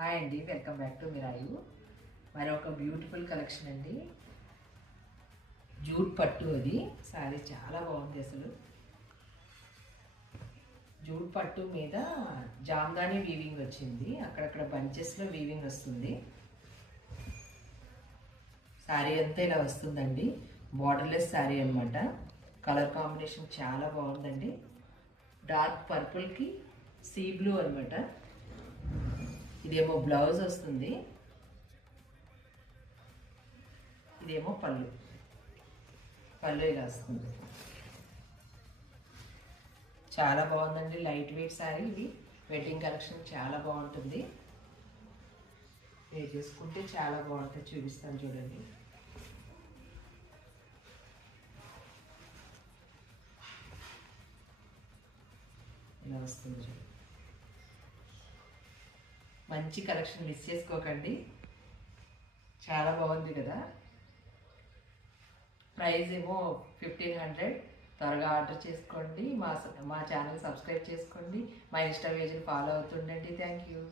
Hi అండి, welcome back to మిరాయు. మరొక beautiful collection అండి. జూట్ పట్టు అది సారీ చాలా బాగుంది. అసలు జూట్ పట్టు మీద జామ్దాని వీవింగ్ వచ్చింది, అక్కడక్కడ బంచెస్లో వీవింగ్ వస్తుంది. శారీ అంతా ఇలా వస్తుందండి, బార్డర్లెస్ శారీ అనమాట. కలర్ కాంబినేషన్ చాలా బాగుందండి. డార్క్ పర్పుల్కి సీ బ్లూ అనమాట. ఇదేమో బ్లౌజ్ వస్తుంది, ఇదేమో పళ్ళు ఇలా వస్తుంది. చాలా బాగుందండి, లైట్ వెయిట్ శారీ. ఇది వెడ్డింగ్ కలెక్షన్ చాలా బాగుంటుంది. వేర్ చేసుకుంటే చాలా బాగుంటుంది, చూపిస్తాను చూడండి. ఇలా వస్తుంది చూడండి. మంచి కలెక్షన్, మిస్ చేసుకోకండి. చాలా బాగుంది కదా. ప్రైస్ ఏమో 1500. త్వరగా ఆర్డర్ చేసుకోండి. మా ఛానల్ సబ్స్క్రైబ్ చేసుకోండి. మా ఇన్స్టా పేజ్ని ఫాలో అవుతుండండి. Thank you.